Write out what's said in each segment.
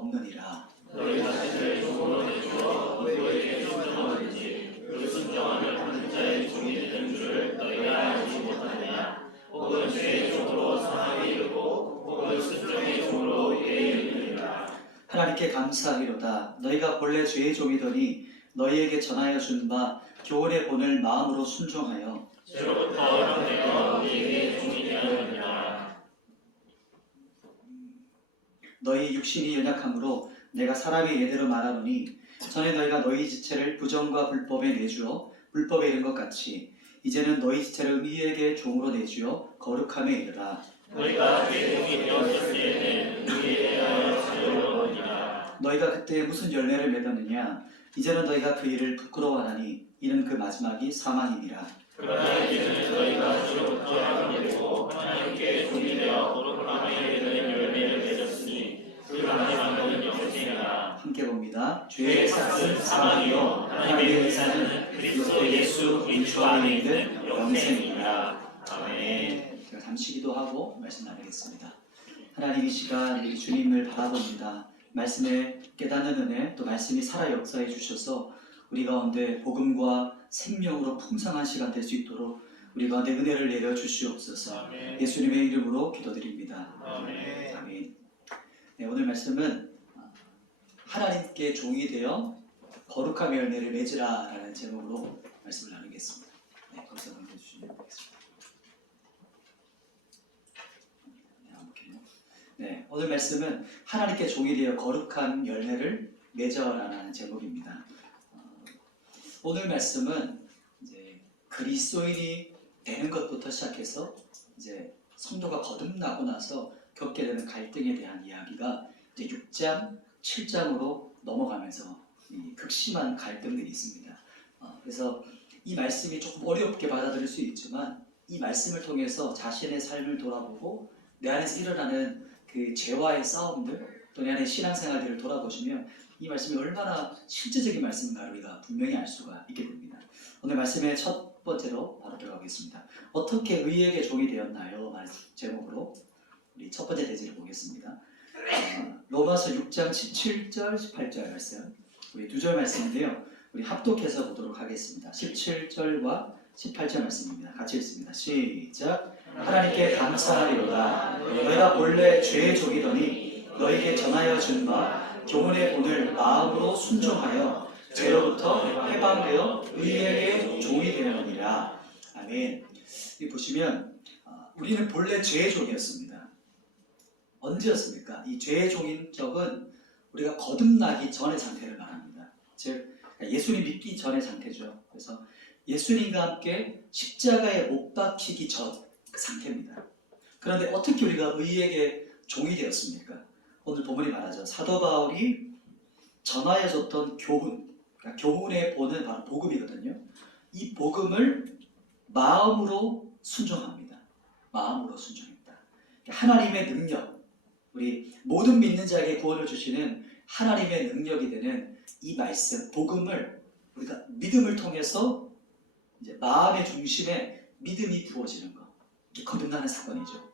없느니라. 너희가 자신을 종으로 내주어 너희에게 순종하든지 그 순종함을 받는 자의 종이 되는 줄을 너희가 알지 못하느냐? 혹은 죄의 종으로 사망에 이르고 혹은 순종의 종으로 의에 이르느니라. 하나님께 감사하리로다. 너희가 본래 죄의 종이더니 너희에게 전하여 준 바 교훈의 본을 마음으로 순종하여 죄로부터 해방되어 너희에게 종이 되었느니라. 너희 육신이 연약함으로 내가 사람의 예대로 말하노니 전에 너희가 너희 지체를 부정과 불법에 내주어 불법에 이른 것 같이 이제는 너희 지체를 의에게 종으로 내주어 거룩함에 이르라. 너희가 죄의 종이 되었을 때에는 의에 대하여 자유로 얻으리라. 너희가 그때 무슨 열매를 맺었느냐? 이제는 너희가 그 일을 부끄러워하나니 이는 그 마지막이 사망이니라. 그러나 이제는 너희가 죄로부터 해방되고 하나님께 종이 되어 거룩함에 이르는 열매를 맺었으니 그 마지막은 영생이라. 함께 봅니다. 죄의 삭은 사망이요 하나님의 의사는 그리스도 예수 주 안에 있는 영생이니라. 아멘. 제가 잠시 기도하고 말씀 나누겠습니다. 하나님, 이 시간 우리 주님을 바라봅니다. 말씀에 깨닫는 은혜, 또 말씀이 살아 역사해 주셔서 우리 가운데 복음과 생명으로 풍성한 시간 될 수 있도록 우리 가운데 은혜를 내려 주시옵소서. 아멘. 예수님의 이름으로 기도드립니다. 아멘. 아멘. 네, 오늘 말씀은 하나님께 종이 되어 거룩함의 열매를 맺으라 라는 제목으로 말씀을 나누겠습니다. 네, 거기서 넘겨주시면 되겠습니다. 네, 오늘 말씀은 하나님께 종이 되어 거룩한 열매를 맺어라라는 제목입니다. 오늘 말씀은 이제 그리스도인이 되는 것부터 시작해서 이제 성도가 거듭나고 나서 겪게 되는 갈등에 대한 이야기가 이제 6장, 7장으로 넘어가면서 이 극심한 갈등들이 있습니다. 그래서 이 말씀이 조금 어렵게 받아들일 수 있지만 이 말씀을 통해서 자신의 삶을 돌아보고 내 안에서 일어나는 그 죄와의 싸움들, 또 내 안의 신앙생활들을 돌아보시면 이 말씀이 얼마나 실제적인 말씀인가를 우리가 분명히 알 수가 있게 됩니다. 오늘 말씀의 첫 번째로 바로 들어가겠습니다. 어떻게 의에게 종이 되었나요? 제목으로 우리 첫 번째 대지를 보겠습니다. 로마서 6장 17절, 18절 말씀, 우리 두 절 말씀인데요. 우리 합독해서 보도록 하겠습니다. 17절과 18절 말씀입니다. 같이 읽습니다. 시작. 하나님께 감사하리로다. 너희가 본래 죄의 종이더니 너희에게 전하여 준 바 교훈의 본을 마음으로 순종하여 죄로부터 해방되어 의에게 종이 되느니라. 아멘. 여기 보시면 우리는 본래 죄의 종이었습니다. 언제였습니까? 이 죄의 종인 적은 우리가 거듭나기 전의 상태를 말합니다. 즉 예수님 믿기 전의 상태죠. 그래서 예수님과 함께 십자가에 못 박히기 전 그 상태입니다. 그런데 어떻게 우리가 의에게 종이 되었습니까? 오늘 본문이 말하죠. 사도 바울이 전하여 줬던 교훈, 그러니까 교훈의 본은 바로 복음이거든요. 이 복음을 마음으로 순종합니다. 마음으로 순종합니다. 하나님의 능력, 우리 모든 믿는 자에게 구원을 주시는 하나님의 능력이 되는 이 말씀, 복음을 우리가 믿음을 통해서 이제 마음의 중심에 믿음이 부어지는 것, 이게 거듭나는 사건이죠.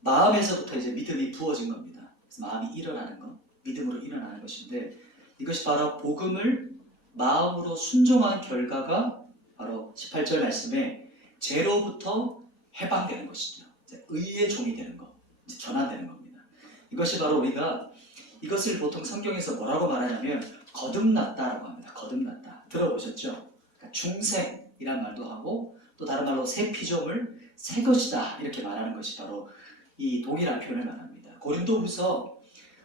마음에서부터 이제 믿음이 부어진 겁니다. 그래서 마음이 일어나는 것, 믿음으로 일어나는 것인데 이것이 바로 복음을 마음으로 순종한 결과가 바로 18절 말씀에 죄로부터 해방되는 것이죠. 이제 의의 종이 되는 것, 이제 전환되는 겁니다. 이것이 바로 우리가 이것을 보통 성경에서 뭐라고 말하냐면 거듭났다라고 합니다. 거듭났다. 들어보셨죠? 그러니까 중생이란 말도 하고 또 다른 말로 새 피조물, 새 것이다 이렇게 말하는 것이 바로 이 동일한 표현을 말합니다. 고린도후서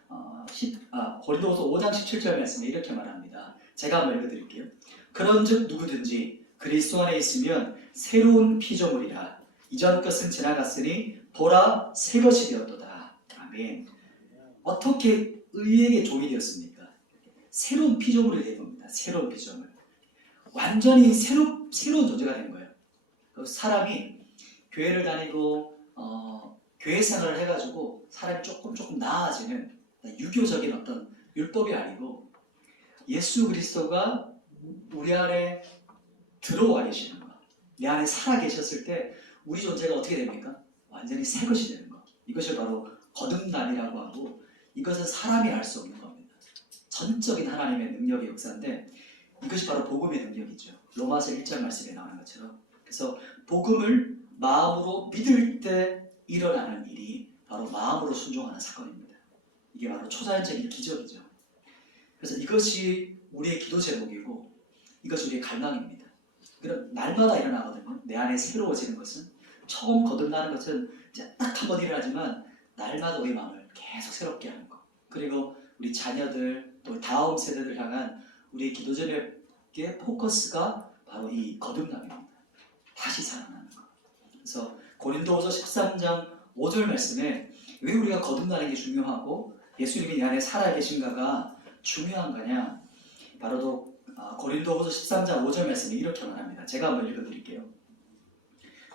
5장 17절 말씀에 이렇게 말합니다. 제가 한번 읽어드릴게요. 그런즉 누구든지 그리스도 안에 있으면 새로운 피조물이라. 이전 것은 지나갔으니 보라 새 것이 되었도다. 아멘. 어떻게 의에게 종이 되었습니까? 새로운 피조물이 된 겁니다. 새로운 피조물. 완전히 새로운 존재가 된 거예요. 사람이 교회를 다니고 교회 생활을 해가지고 사람이 조금 나아지는 유교적인 어떤 율법이 아니고 예수 그리스도가 우리 안에 들어와 계시는 것, 내 안에 살아 계셨을 때 우리 존재가 어떻게 됩니까? 완전히 새 것이 되는 것. 이것을 바로 거듭남이라고 하고 이것은 사람이 알 수 없는 겁니다. 전적인 하나님의 능력의 역사인데 이것이 바로 복음의 능력이죠. 로마서 1장 말씀에 나오는 것처럼. 그래서 복음을 마음으로 믿을 때 일어나는 일이 바로 마음으로 순종하는 사건입니다. 이게 바로 초자연적인 기적이죠. 그래서 이것이 우리의 기도 제목이고 이것이 우리의 갈망입니다. 그럼 날마다 일어나거든요. 내 안에 새로워지는 것은 처음 거듭나는 것은 이제 딱 한 번 일어나지만 날마다 우리 마음을 계속 새롭게 하는 것. 그리고 우리 자녀들 또 다음 세대들 향한 우리의 기도 제목의 포커스가 바로 이 거듭남입니다. 다시 살아나는 것. 그래서 고린도후서 13장 5절 말씀에 왜 우리가 거듭나는 게 중요하고 예수님이 내 안에 살아계신가가 중요한 거냐. 바로 고린도후서 13장 5절 말씀이 이렇게 말합니다. 제가 한번 읽어드릴게요.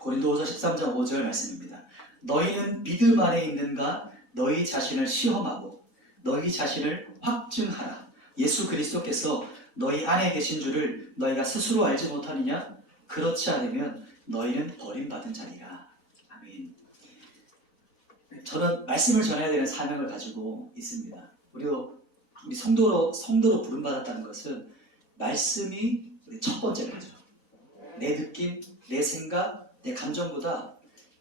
고린도후서 13장 5절 말씀입니다. 너희는 믿음 안에 있는가? 너희 자신을 시험하고 너희 자신을 확증하라. 예수 그리스도께서 너희 안에 계신 줄을 너희가 스스로 알지 못하느냐? 그렇지 않으면 너희는 버림받은 자리라. 아멘. 저는 말씀을 전해야 되는 사명을 가지고 있습니다. 우리 성도로 부름받았다는 것은 말씀이 첫 번째라죠. 내 느낌, 내 생각, 내 감정보다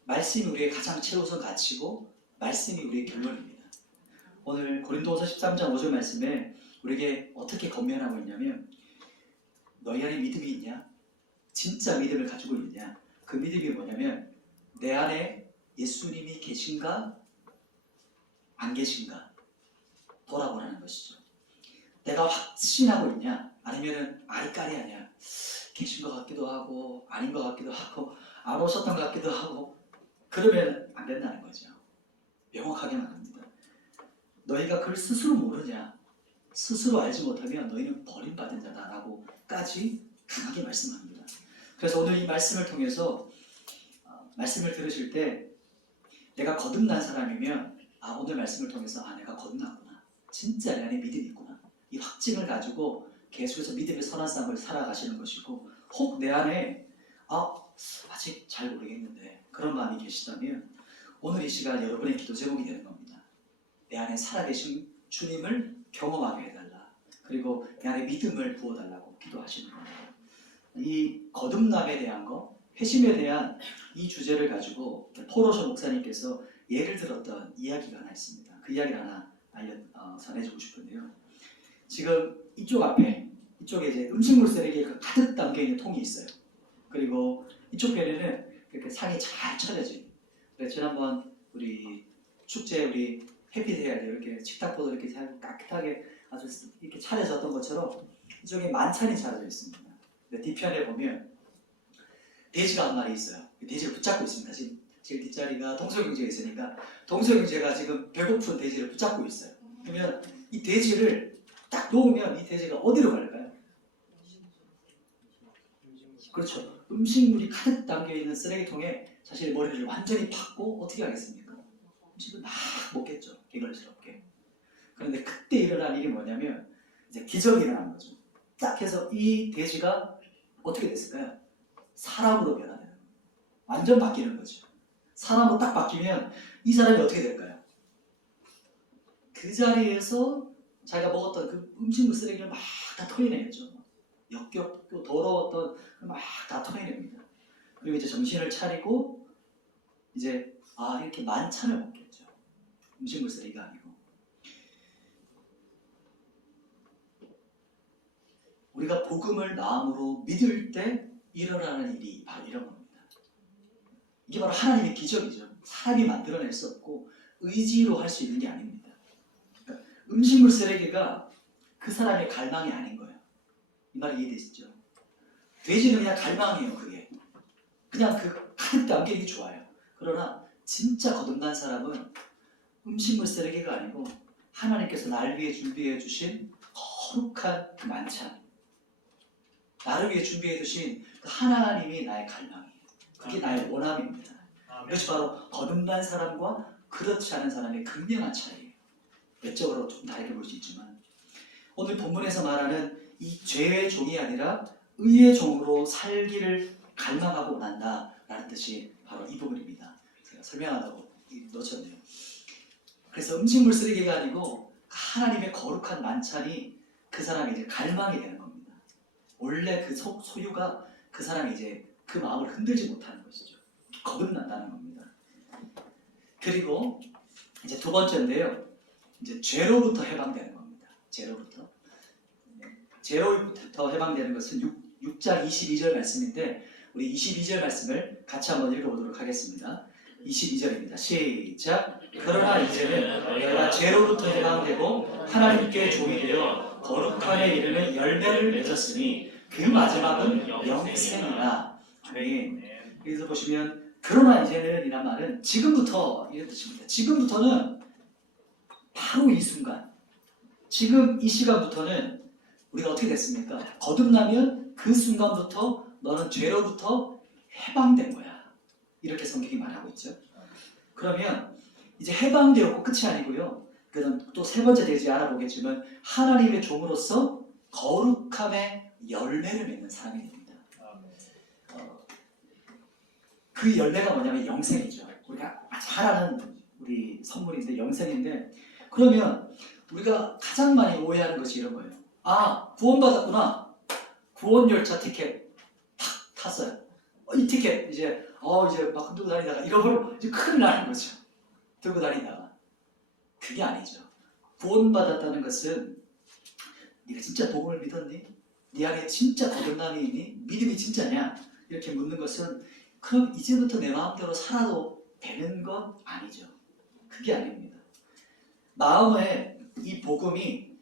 말씀이 우리의 가장 최우선 가치고 말씀이 우리의 결론입니다. 오늘 고린도후서 13장 5절 말씀에 우리에게 어떻게 권면하고 있냐면 너희 안에 믿음이 있냐? 진짜 믿음을 가지고 있냐? 그 믿음이 뭐냐면 내 안에 예수님이 계신가? 안 계신가? 돌아보라는 것이죠. 내가 확신하고 있냐? 아니면 아리까리하냐? 계신 것 같기도 하고 아닌 것 같기도 하고 안 오셨던 것 같기도 하고 그러면 안 된다는 거죠. 명확하게 말합니다. 너희가 그걸 스스로 모르냐? 스스로 알지 못하면 너희는 버림받은 자다라고까지 강하게 말씀합니다. 그래서 오늘 이 말씀을 통해서 말씀을 들으실 때 내가 거듭난 사람이면 오늘 말씀을 통해서 내가 거듭났구나. 진짜 내 안에 믿음이 있구나. 이 확증을 가지고 계속해서 믿음의 선한 삶을 살아가시는 것이고 혹 내 안에 아직 잘 모르겠는데 그런 마음이 계시다면 오늘 이 시간 여러분의 기도 제목이 되는 겁니다. 내 안에 살아계신 주님을 경험하게 해달라. 그리고 내 안에 믿음을 부어달라고 기도하시는 거예요. 이 거듭남에 대한 거, 회심에 대한 이 주제를 가지고 포로셔 목사님께서 예를 들었던 이야기가 하나 있습니다. 그 이야기를 하나 전해주고 싶은데요. 지금 이쪽 앞에 이쪽에 이제 음식물 쓰레기가 가득 담겨 있는 통이 있어요. 그리고 이쪽 편에는 이렇게 상이 잘 차려진. 지난번 우리 축제 우리 해피데이할 이렇게 식탁보도 이렇게 잘 깨끗하게 아주 이렇게 차려졌던 것처럼 이쪽에 만찬이 차려져 있습니다. 뒤편에 보면 돼지가 한 마리 있어요. 돼지를 붙잡고 있습니다. 지금 제일 뒷자리가 동서경제가 있으니까 동서경제가 지금 배고픈 돼지를 붙잡고 있어요. 그러면 이 돼지를 딱 놓으면 이 돼지가 어디로 갈까요? 그렇죠. 음식물이 가득 담겨있는 쓰레기통에 사실 머리를 완전히 박고 어떻게 하겠습니까? 음식을 막 먹겠죠. 개걸스럽게. 그런데 그때 일어난 일이 뭐냐면 이제 기적이 일어난 거죠. 딱 해서 이 돼지가 어떻게 됐을까요? 사람으로 변화되는 거예요. 완전 바뀌는 거죠. 사람으로 딱 바뀌면 이 사람이 어떻게 될까요? 그 자리에서 자기가 먹었던 그 음식물 쓰레기를 막 다 토해내겠죠. 역겹고 더러웠던 막 다 토해냅니다. 그리고 이제 정신을 차리고 이제 이렇게 만찬을 먹겠죠. 음식물 쓰레기가 아니고. 우리가 복음을 마음으로 믿을 때 일어나는 일이 바로 이런 겁니다. 이게 바로 하나님의 기적이죠. 사람이 만들어낼 수 없고 의지로 할 수 있는 게 아닙니다. 그러니까 음식물 쓰레기가 그 사람의 갈망이 아닌 거예요. 이 말이 이해되시죠? 돼지는 그냥 갈망이에요. 그게 그냥 그 가득 담기기 좋아요. 그러나 진짜 거듭난 사람은 음식물 쓰레기가 아니고 하나님께서 나를 위해 준비해 주신 거룩한 그 만찬, 나를 위해 준비해 두신 그 하나님이 나의 갈망이에요. 그게 나의 원함입니다. 이것이 바로 거듭난 사람과 그렇지 않은 사람의 극명한 차이예요. 외적으로 좀 다르게 볼 수 있지만 오늘 본문에서 말하는 이 죄의 종이 아니라 의의 종으로 살기를 갈망하고 원한다라는 뜻이 바로 이 부분입니다. 제가 설명하다고 놓쳤네요. 그래서 음식물 쓰레기가 아니고 하나님의 거룩한 만찬이 그 사람의 이제 갈망이 되는 겁니다. 원래 그 소유가 그 사람이 이제 그 마음을 흔들지 못하는 것이죠. 거듭난다는 겁니다. 그리고 이제 두 번째인데요. 이제 죄로부터 해방되는 겁니다. 죄로부터 해방되는 것은 6장 22절 말씀인데 우리 22절 말씀을 같이 한번 읽어보도록 하겠습니다. 22절입니다. 시작. 그러나 이제는 너희가 죄로부터 해방되고 하나님께 종이 되어 거룩함에 이르는 열매를 맺었으니 그 마지막은 영생이라. 아멘. 여기서 보시면 그러나 이제는 이란 말은 지금부터 이런 뜻입니다. 지금부터는 바로 이 순간, 지금 이 시간부터는 우리가 어떻게 됐습니까? 거듭나면 그 순간부터 너는 죄로부터 해방된 거야. 이렇게 성경이 말하고 있죠. 그러면 이제 해방되었고 끝이 아니고요. 그는 또 세 번째 되지 알아보겠지만 하나님의 종으로서 거룩함의 열매를 맺는 사람이 됩니다. 그 열매가 뭐냐면 영생이죠. 우리가 잘 아는 우리 선물인데 영생인데 그러면 우리가 가장 많이 오해하는 것이 이런 거예요. 아, 구원받았구나. 구원열차 티켓 탁 탔어요. 이 티켓 이제 막 들고 다니다가 잃어버리면 이제 큰일 나는 거죠. 들고 다니다가. 그게 아니죠. 구원받았다는 것은 네가 진짜 복음을 믿었니? 네 안에 진짜 거듭남이 있니? 믿음이 진짜냐? 이렇게 묻는 것은 그럼 이제부터 내 마음대로 살아도 되는 건 아니죠. 그게 아닙니다. 마음에 이 복음이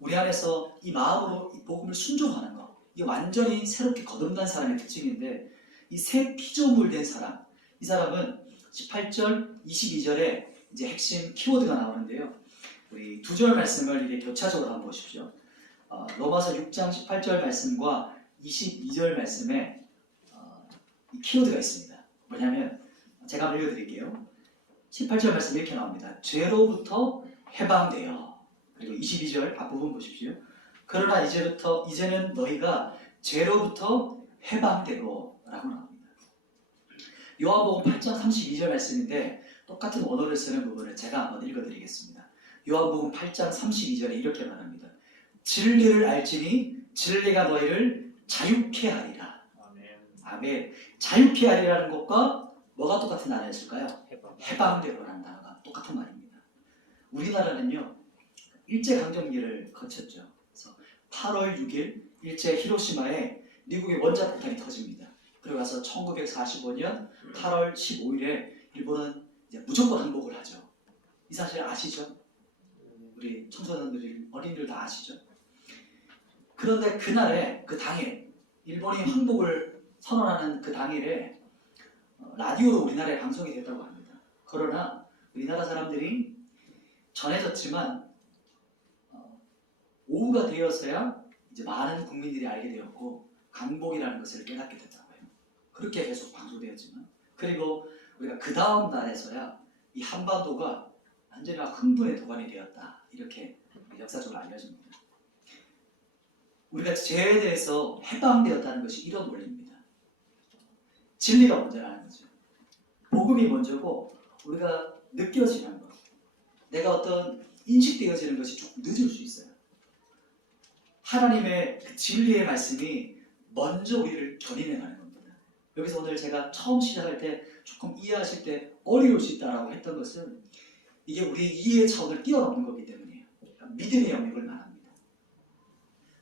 우리 안에서 이 마음으로 이 복음을 순종하는 것, 이게 완전히 새롭게 거듭난 사람의 특징인데 이 새 피조물 된 사람, 이 사람은 18절, 22절에 이제 핵심 키워드가 나오는데요. 우리 두 절 말씀을 이렇게 교차적으로 한번 보십시오. 로마서 6장 18절 말씀과 22절 말씀에 이 키워드가 있습니다. 뭐냐면 제가 한번 읽어드릴게요. 18절 말씀 이렇게 나옵니다. 죄로부터 해방되어. 그리고 22절 앞부분 보십시오. 그러나 이제는 너희가 죄로부터 해방되고 라고 나옵니다. 요한복음 8장 32절 말씀인데 똑같은 원어를 쓰는 부분을 제가 한번 읽어드리겠습니다. 요한복음 8장 32절에 이렇게 말합니다. 진리를 알지니 진리가 너희를 자유케 하리라. 아멘. 자유케 하리라는 것과 뭐가 똑같은 단어였을까요? 해방되고라는 단어가 똑같은 말입니다. 우리나라는요 일제강점기를 거쳤죠. 그래서 8월 6일 일제 히로시마에 미국의 원자폭탄이 터집니다. 그리고 나서 1945년 8월 15일에 일본은 이제 무조건 항복을 하죠. 이 사실 아시죠? 우리 청소년들이 어린이들 다 아시죠? 그런데 그날에 그 당일 일본이 항복을 선언하는 그 당일에 라디오로 우리나라에 방송이 됐다고 합니다. 그러나 우리나라 사람들이 전해졌지만 오후가 되었어야 이제 많은 국민들이 알게 되었고 강복이라는 것을 깨닫게 됐다고 해요. 그렇게 계속 방송되었지만 그리고 우리가 그 다음 날에서야 이 한반도가 완전히 흥분의 도가니 되었다. 이렇게 역사적으로 알려집니다. 우리가 죄에 대해서 해방되었다는 것이 이런 원리입니다. 진리가 먼저라는 거죠. 복음이 먼저고 우리가 느껴지는 것, 내가 어떤 인식되어지는 것이 조금 늦을 수 있어요. 하나님의 그 진리의 말씀이 먼저 우리를 견인해가는 겁니다. 여기서 오늘 제가 처음 시작할 때 조금 이해하실 때 어려울 수 있다라고 했던 것은 이게 우리의 이해의 차원을 뛰어넘는 거기 때문이에요. 그러니까 믿음의 영역을 말합니다.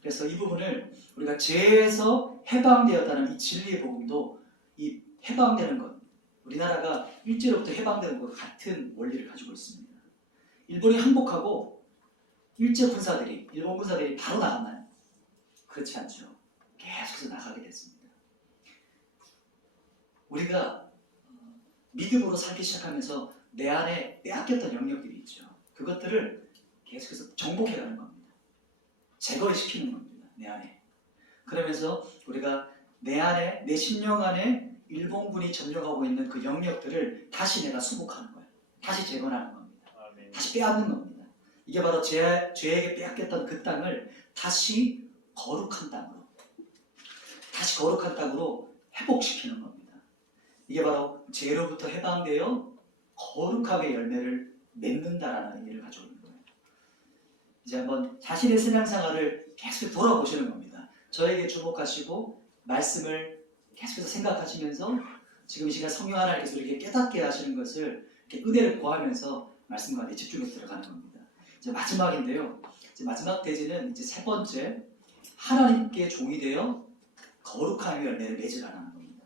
그래서 이 부분을 우리가 죄에서 해방되었다는 이 진리의 복음도 이 해방되는 것, 우리나라가 일제로부터 해방되는 것과 같은 원리를 가지고 있습니다. 일본이 항복하고 일본 군사들이 바로 나갔나요? 그렇지 않죠. 계속해서 나가게 됐습니다. 우리가 믿음으로 살기 시작하면서 내 안에 빼앗겼던 영역들이 있죠. 그것들을 계속해서 정복해가는 겁니다. 제거시키는 겁니다. 내 안에. 그러면서 우리가 내 안에, 내 심령 안에 일본군이 점령하고 있는 그 영역들을 다시 내가 수복하는 거예요. 다시 재건하는 겁니다. 다시 빼앗는 겁니다. 이게 바로 죄에게 빼앗겼던 그 땅을 다시 거룩한 땅으로 회복시키는 겁니다. 이게 바로 죄로부터 해방되어 거룩함의 열매를 맺는다라는 의미를 가지고 있는 거예요. 이제 한번 자신의 신앙생활을 계속 돌아보시는 겁니다. 저에게 주목하시고 말씀을 계속해서 생각하시면서 지금 이 시간 성령 하나님께서 이렇게 깨닫게 하시는 것을 이렇게 은혜를 구하면서 말씀 가운데 집중해서 들어가는 겁니다. 이제 마지막인데요. 이제 마지막 대지는 이제 세 번째, 하나님께 종이 되어 거룩함의 열매를 맺으라는 겁니다.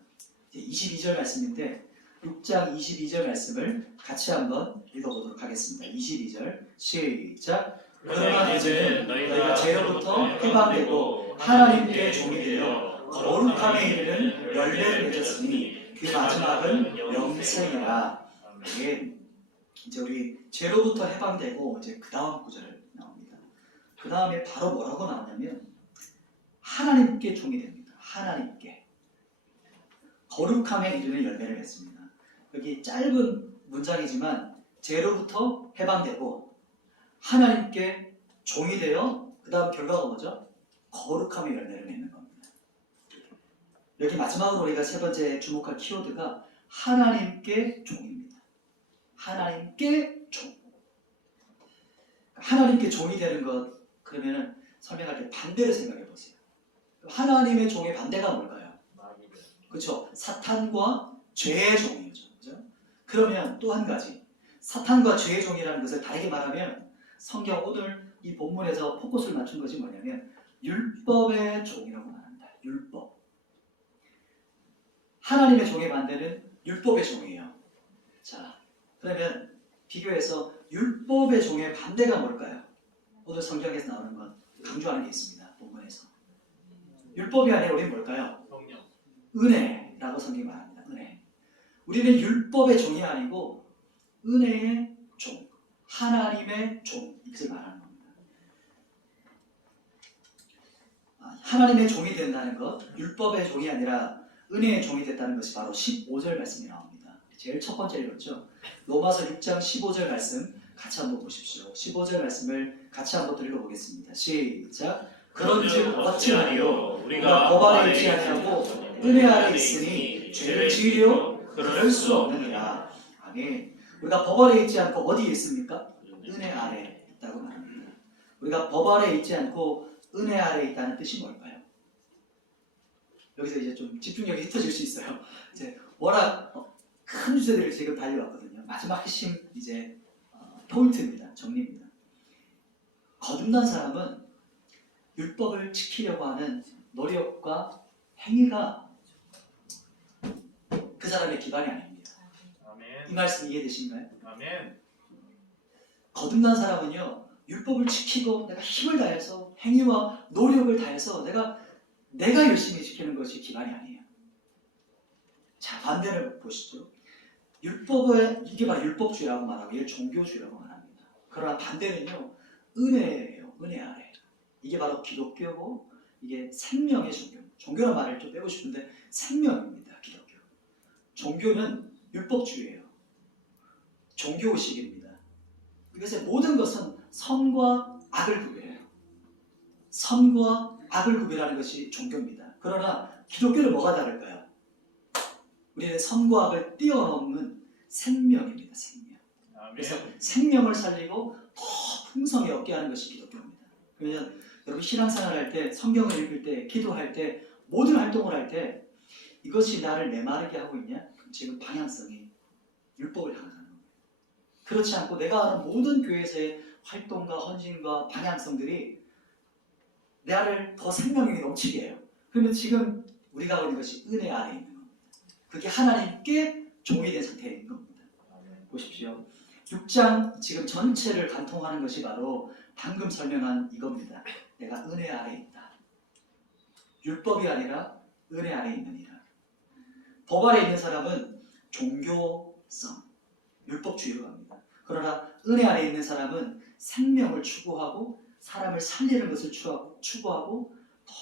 이제 22절 말씀인데 6장 22절 말씀을 같이 한번 읽어보도록 하겠습니다. 22절 시작. 그러나 이제는 너희가 죄로부터 해방되고 하나님께 종이 되어 거룩함에 이르는 열매를 맺었으니 그 마지막은 영생이라. 네. 이제 우리 죄로부터 해방되고 이제 그 다음 구절 나옵니다. 그 다음에 바로 뭐라고 나오냐면 하나님께 종이 됩니다. 하나님께 거룩함에 이르는 열매를 맺습니다. 여기 짧은 문장이지만 죄로부터 해방되고 하나님께 종이 되어 그 다음 결과가 뭐죠? 거룩함의 열매를 맺는 겁니다. 여기 마지막으로 우리가 세 번째 주목할 키워드가 하나님께 종입니다. 하나님께 종. 하나님께 종이 되는 것, 그러면은 설명할 때 반대로 생각해 보세요. 하나님의 종의 반대가 뭘까요? 그렇죠. 사탄과 죄의 종이죠. 그렇죠? 그러면 또 한 가지, 사탄과 죄의 종이라는 것을 다르게 말하면 성경 오늘 이 본문에서 포커스를 맞춘 것이 뭐냐면 율법의 종이라고 말합니다. 율법. 하나님의 종의 반대는 율법의 종이에요. 자, 그러면 비교해서 율법의 종의 반대가 뭘까요? 오늘 성경에서 나오는 건 강조하는 게 있습니다. 본문에서. 율법이 아니라 우리는 뭘까요? 은혜라고 성경이 말합니다. 은혜. 우리는 율법의 종이 아니고 은혜의 종, 하나님의 종, 이것을 말하는 겁니다. 하나님의 종이 된다는 것, 율법의 종이 아니라 은혜의 종이 됐다는 것이 바로 15절 말씀이 나옵니다. 제일 첫 번째 읽었죠. 로마서 6장 15절 말씀 같이 한번 보십시오. 15절 말씀을 같이 한번 읽어보겠습니다. 시작. 그런즉 어찌하리요 우리가 법 아래 있지 아니하고 은혜 아래 있으니 죄를 지으려 그럴 수 없느니라. 아멘. 우리가 법 아래 있지 않고 어디에 있습니까? 은혜 아래 있다고 말합니다. 우리가 법 아래 있지 않고 은혜 아래 있다는 뜻이 뭘까요? 여기서 이제 좀 집중력이 흩어질 수 있어요. 이제 워낙 큰 주제들을 지금 달려왔거든요. 마지막 핵심 이제 포인트입니다. 정리입니다. 거듭난 사람은 율법을 지키려고 하는 노력과 행위가 그 사람의 기반이 아닙니다. 아멘. 이 말씀 이해되신가요? 아멘. 거듭난 사람은요, 율법을 지키고 내가 힘을 다해서 행위와 노력을 다해서 내가 열심히 지키는 것이 기반이 아니에요. 자, 반대를 보시죠. 이게 바로 율법주의라고 말하고 이게 종교주의라고 말합니다. 그러나 반대는요, 은혜예요. 은혜 아래. 이게 바로 기독교고 이게 생명의 종교. 종교란 말을 좀 빼고 싶은데 생명입니다. 기독교. 종교는 율법주의예요. 종교의식입니다. 이것의 모든 것은 선과 악을 구별해요. 선과 악을 구별하는 것이 종교입니다. 그러나 기독교는 뭐가 다를까요? 우리는 선과 악을 뛰어넘는 생명입니다. 생명. 그래서 생명을 살리고 더 풍성히 얻게 하는 것이 기독교입니다. 그러면 여러분 신앙생활 할 때, 성경을 읽을 때, 기도할 때, 모든 활동을 할 때 이것이 나를 메마르게 하고 있냐? 그럼 지금 방향성이 율법을 향하는 겁니다. 그렇지 않고 내가 하는 모든 교회에서의 활동과 헌신과 방향성들이 나를 더 생명력이 넘치게 해요. 그러면 지금 우리가 하고 있는 것이 은혜 아래에 있는 겁니다. 그게 하나님께 종이 된 상태에 있는 겁니다. 보십시오. 6장 지금 전체를 관통하는 것이 바로 방금 설명한 이겁니다. 내가 은혜 아래에 있다. 율법이 아니라 은혜 아래에 있느니라. 법 아래에 있는 사람은 종교성, 율법주의로 합니다. 그러나 은혜 아래에 있는 사람은 생명을 추구하고 사람을 살리는 것을 추구하고 더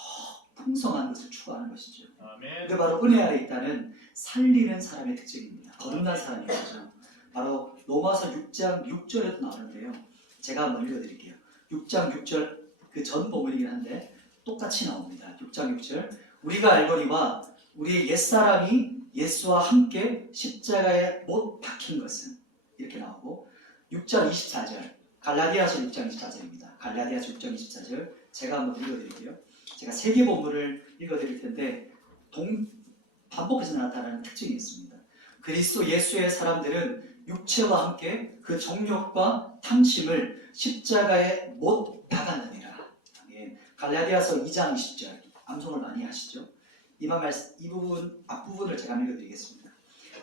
풍성한 것을 추구하는 것이죠. 그게 바로 은혜 아래에 있다는 살리는 사람의 특징입니다. 거듭난 사람인 거죠. 바로 로마서 6장 6절에도 나오는데요. 제가 한번 읽어드릴게요. 6장 6절 그 전 본문이긴 한데 똑같이 나옵니다. 6장 6절 우리가 알거니와 우리의 옛사람이 예수와 함께 십자가에 못 박힌 것은 이렇게 나오고 6장 24절, 갈라디아서 6장 24절입니다. 갈라디아서 6장 24절 제가 한번 읽어드릴게요. 제가 세 개 본문을 읽어드릴 텐데 반복해서 나타나는 특징이 있습니다. 그리스도 예수의 사람들은 육체와 함께 그 정욕과 탐심을 십자가에 못 박았느니라. 예, 갈라디아서 2장 20절 암송을 많이 하시죠. 이 부분 앞부분을 제가 읽어드리겠습니다.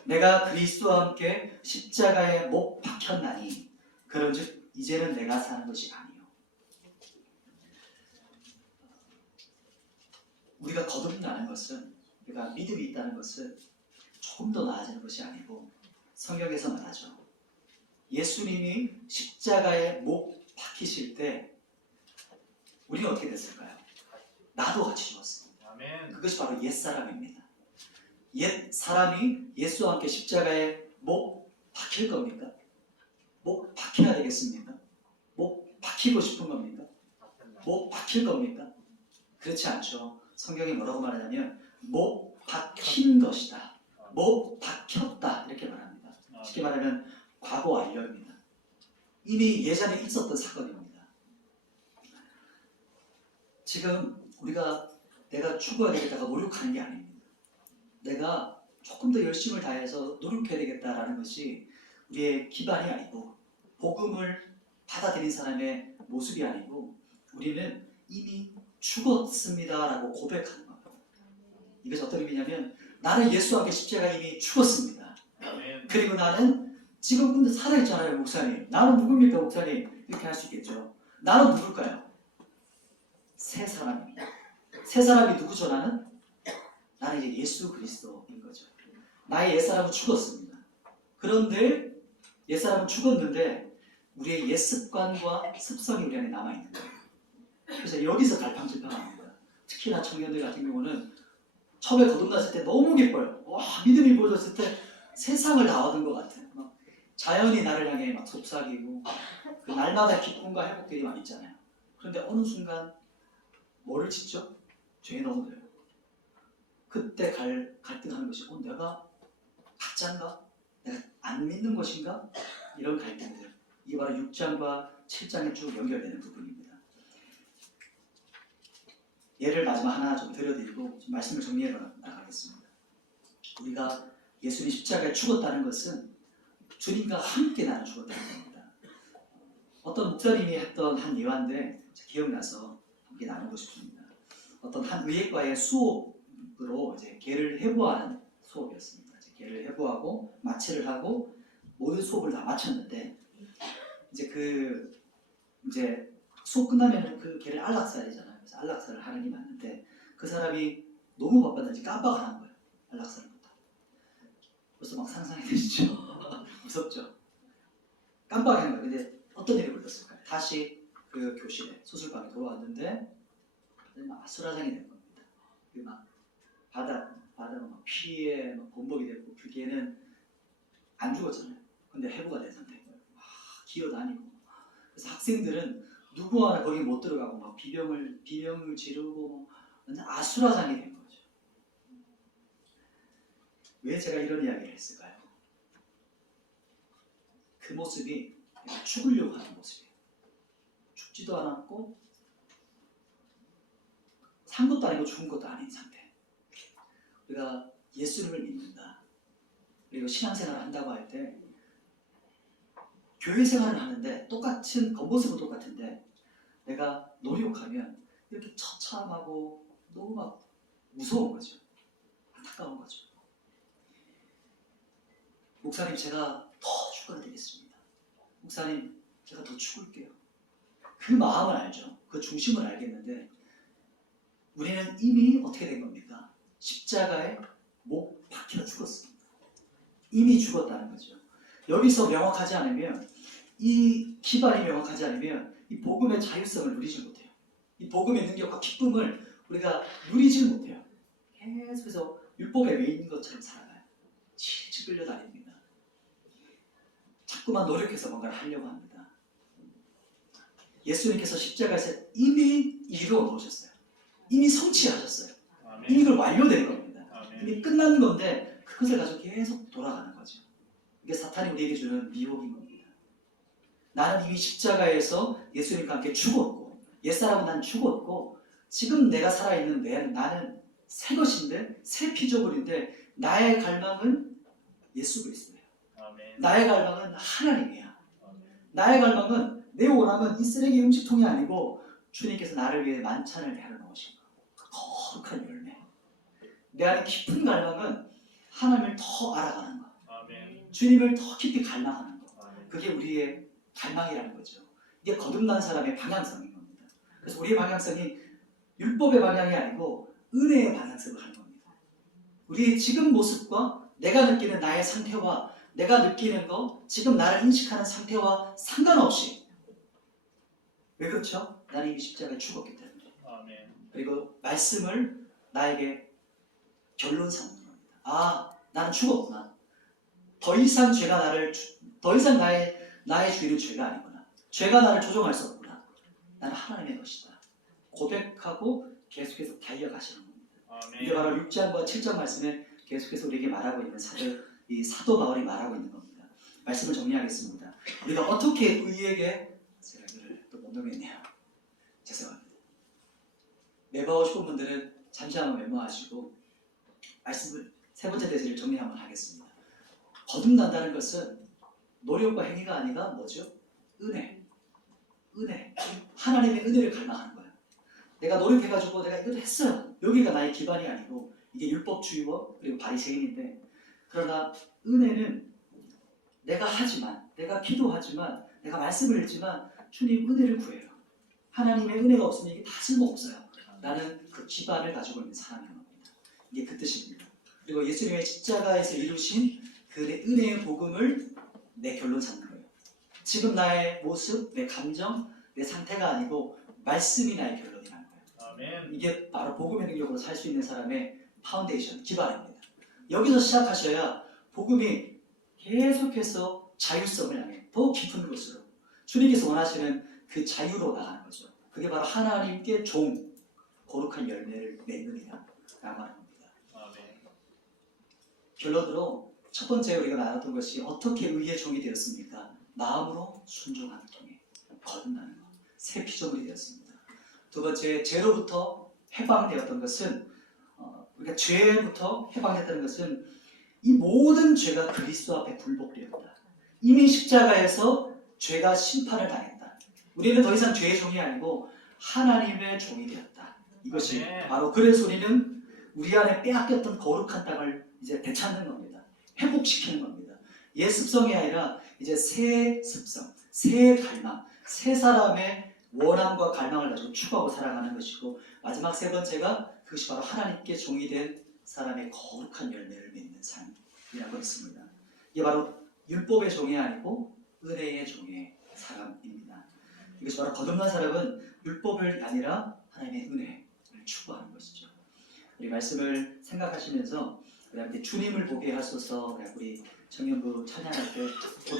내가 그리스도와 함께 십자가에 못 박혔나니 그런즉 이제는 내가 사는 것이 아니요. 우리가 거듭나는 것은, 우리가 믿음이 있다는 것은 조금 더 나아지는 것이 아니고 성경에서 말하죠. 예수님이 십자가에 못 박히실 때 우리는 어떻게 됐을까요? 나도 같이 죽었습니다. 아멘. 그것이 바로 옛사람입니다. 옛사람이 예수와 함께 십자가에 못 박힐 겁니까? 못 박혀야 되겠습니까? 못 박히고 싶은 겁니까? 못 박힐 겁니까? 그렇지 않죠. 성경이 뭐라고 말하냐면 못 박힌 것이다. 못 박혔다. 이렇게 말합니다. 쉽게 말하면 과거 완료입니다. 이미 예전에 있었던 사건입니다. 지금 내가 죽어야 되겠다가 노력하는 게 아닙니다. 내가 조금 더 열심을 다해서 노력해야 되겠다라는 것이 우리의 기반이 아니고 복음을 받아들인 사람의 모습이 아니고 우리는 이미 죽었습니다라고 고백하는 겁니다. 이것이 어떤 의미냐면 나는 예수와 함께 십자가 이미 죽었습니다. 그리고 나는 지금 근데 살아있잖아요, 목사님. 나는 누굽니까, 목사님? 이렇게 할 수 있겠죠. 나는 누굴까요? 새 사람입니다. 새 사람이 누구죠, 나는? 나는 이제 예수 그리스도인 거죠. 나의 옛사람은 죽었습니다. 그런데 옛사람은 죽었는데 우리의 옛습관과 습성이 우리 안에 남아있는 거예요. 그래서 여기서 갈팡질팡합니다. 특히나 청년들 같은 경우는 처음에 거듭났을 때 너무 기뻐요. 와, 믿음이 보여졌을 때 세상을 다 얻은 것 같아요. 막 자연이 나를 향해 막 속삭이고 그 날마다 기쁨과 행복들이 막 있잖아요. 그런데 어느 순간 뭐를 짓죠? 죄에 넘어져요. 그때 갈등하는 것이 내가 가짜인가? 내가 안 믿는 것인가? 이런 갈등들. 이게 바로 6장과 7장에 쭉 연결되는 부분입니다. 예를 마지막 하나 좀 들려드리고 좀 말씀을 정리해 나가겠습니다. 우리가 예수님 십자가에 죽었다는 것은 주님과 함께 나는 죽었다는 겁니다. 어떤 목사님이 했던 한 예화인데 기억나서 함께 나누고 싶습니다. 어떤 한 의예과의 수업으로 이제 개를 해부하는 수업이었습니다. 개를 해부하고 마취를 하고 모든 수업을 다 마쳤는데 이제 수업 끝나면 그 개를 안락사야 되잖아요. 그래서 안락사를 하는 게 맞는데 그 사람이 너무 바빴는지 깜빡을 한 거예요. 안락사를 못하고. 벌써 막 상상이 되시죠? 무섭죠? 깜빡한 거예요. 근데 어떤 일이 벌어졌을까요? 다시 그 교실에 수술방에 돌아왔는데 막 아수라장이 된 겁니다. 막 바다가 막 피에 막 범벅이 됐고 그 개는 안 죽었잖아요. 근데 해부가 된 상태인 거예요. 막 기어다니고. 그래서 학생들은 누구 하나 거기 못 들어가고 막 비명을 지르고 완전 아수라장이 된 거죠. 왜 제가 이런 이야기를 했을까요? 그 모습이 내가 죽으려고 하는 모습이에요. 죽지도 않았고 산 것도 아니고 죽은 것도 아닌 상태. 우리가 예수님을 믿는다. 그리고 신앙생활을 한다고 할 때 교회 생활을 하는데 똑같은 겉모습은 똑같은데 내가 노력하면 이렇게 처참하고 너무 막 무서운 거죠. 안타까운 거죠. 목사님 제가 더 죽어야 되겠습니다. 목사님 제가 더 죽을게요. 그 마음을 알죠. 그 중심을 알겠는데 우리는 이미 어떻게 된 겁니까? 십자가에 못 박혀 죽었습니다. 이미 죽었다는 거죠. 여기서 명확하지 않으면 이 기반이 명확하지 않으면 이 복음의 자율성을 누리지 못해요. 이 복음의 능력과 기쁨을 우리가 누리지 못해요. 계속해서 율법에 매인 것처럼 살아가요. 질질 끌려다닙니다. 자꾸만 노력해서 뭔가를 하려고 합니다. 예수님께서 십자가에서 이미 이루어 놓으셨어요. 이미 성취하셨어요. 이미 그걸 완료된 겁니다. 이미 끝난 건데 그것을 가지고 계속 돌아가는 거죠. 이게 사탄이 우리에게 주는 미혹인 겁니다. 나는 이미 십자가에서 예수님과 함께 죽었고 옛사람은 난 죽었고 지금 내가 살아있는 나는 새 것인데 새 피조물인데 나의 갈망은 예수 그리스도예요. 아멘. 나의 갈망은 하나님이야. 아멘. 나의 갈망은 내 원함은 이 쓰레기 음식통이 아니고 주님께서 나를 위해 만찬을 내려 놓으신 그 거룩한 열매. 내 안에 깊은 갈망은 하나님을 더 알아가는 것, 아멘. 주님을 더 깊이 갈망하는 것. 아멘. 그게 우리의 갈망이라는 거죠. 이게 거듭난 사람의 방향성인 겁니다. 그래서 우리의 방향성이 율법의 방향이 아니고 은혜의 방향성을 하는 겁니다. 우리의 지금 모습과 내가 느끼는 나의 상태와 내가 느끼는 거, 지금 나를 인식하는 상태와 상관없이. 왜 그렇죠? 나는 이미 십자가에 죽었기 때문에. 아멘. 그리고 말씀을 나에게 결론 삼는 겁니다. 아, 나는 죽었구나. 더 이상 나의 주인은 죄가 아니구나. 죄가 나를 조종할 수 없구나. 나는 하나님의 것이다. 고백하고 계속해서 달려가시는 겁니다. 이게 아멘. 바로 6장과 7장 말씀에 계속해서 우리에게 말하고 있는 이 사도 바울이 말하고 있는 겁니다. 말씀을 정리하겠습니다. 우리가 어떻게 의에게 제가 이거를 또 못 넘겼네요. 죄송합니다. 메모하고 싶은 분들은 잠시 한번 메모하시고 말씀을 세 번째 대지를 정리 한번 하겠습니다. 거듭난다는 것은 노력과 행위가 아니라 뭐죠? 은혜. 하나님의 은혜를 갈망하는 거예요. 내가 노력해가지고 내가 이것도 했어요. 여기가 나의 기반이 아니고 이게 율법주의와 그리고 바리새인인데, 그러나 은혜는 내가 하지만, 내가 기도하지만, 내가 말씀을 읽지만 주님 은혜를 구해요. 하나님의 은혜가 없으면 이게 다 쓸모없어요. 나는 그 기반을 가지고 있는 사람인 겁니다. 이게 그 뜻입니다. 그리고 예수님의 십자가에서 이루신 그 은혜의 복음을 내 결론 삼는 거예요. 지금 나의 모습, 내 감정, 내 상태가 아니고 말씀이 나의 결론이라는 거예요. 아멘. 이게 바로 복음의 능력으로 살 수 있는 사람의 파운데이션, 기반입니다. 여기서 시작하셔야 복음이 계속해서 자율성을 향해 더 깊은 곳으로 주님께서 원하시는 그 자유로 나가는 거죠. 그게 바로 하나님께 거룩한 열매를 맺느니라 라고 하는 겁니다. 아멘. 결론으로 첫 번째 우리가 나눴던 것이 어떻게 의의 종이 되었습니까? 마음으로 순종함을 통해 거듭나는 것, 새 피조물이 되었습니다. 두 번째, 죄로부터 해방되었던 것은 우리가 죄부터 해방됐다는 것은 이 모든 죄가 그리스도 앞에 굴복되었다. 이미 십자가에서 죄가 심판을 당했다. 우리는 더 이상 죄의 종이 아니고 하나님의 종이 되었다. 이것이 바로 그래서 우리는 우리 안에 빼앗겼던 거룩한 땅을 이제 되찾는 겁니다. 회복시키는 겁니다. 옛 습성이 아니라 이제 새 습성, 새 갈망, 새 사람의 원함과 갈망을 가지고 추구하고 살아가는 것이고, 마지막 세 번째가 그것이 바로 하나님께 종이 된 사람의 거룩한 열매를 맺는 삶이라고 했습니다. 이게 바로 율법의 종이 아니고 은혜의 종의 사람입니다. 이것이 바로 거듭난 사람은 율법을 아니라 하나님의 은혜를 추구하는 것이죠. 우리 말씀을 생각하시면서 우리 주님을 보게 하소서, 우리 청년부 찬양할 때